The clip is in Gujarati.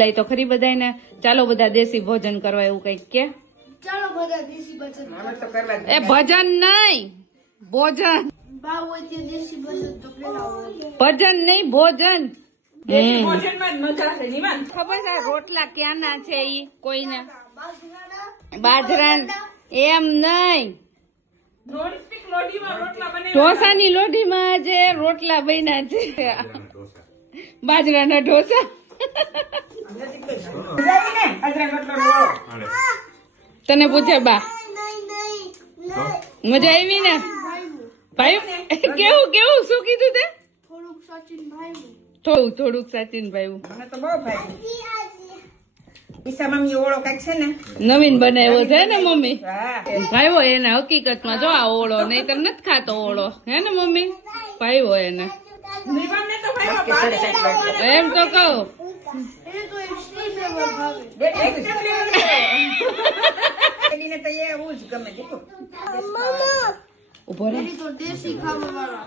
લઈ તો ખરી બધાને ચાલો બધા દેશી ભોજન કરવા એવું કઈક કે ચાલો બધા દેશી ભોજન અમે તો કરવા જ એ ભજન નહીં ભોજન બા હોય તે દેશી ભોજન તો પેલા ભજન નહીં ભોજન દેશી ભોજનમાં જ મજા છે નિવાન. ખબર છે રોટલા ક્યાંના છે ઈ કોઈને બાજરા એમ નહીં નોનસ્ટિક લોઢીમાં રોટલા બનાવ્યા. ઢોસાની લોઢીમાં જે રોટલા બન્યા છે બાજરાના ઢોસા મજા આવી ને? બાજરાનો રોટલો લોળો. તને પૂછે બા મજા આવી ને ભાઈ કેવું કેવું શું કીધું તે થોડુંક સચિન ભાઈ થોડુંક સાચીન ભાઈ મને તો બહુ ભાઈ ઈશા મમ્મી ઓળો કઈક છે ને. નવીન બનાવ્યો છે ને મમ્મી હા ભાઈઓ એને હકીકતમાં જો આ ઓળો નહીં તો નથી ખાતો ઓળો હે ને મમ્મી ભાઈઓ એને નિવાનને તો ભાઈ ભાવે. એમ તો કહું એને તો એક્સ્ટ્રીમ લેવલ ભાવે Extreme level છે. એલીને તો એવું જ ગમે દીકુ. ઉભો રે એની તો દેશી ખાવા વાળા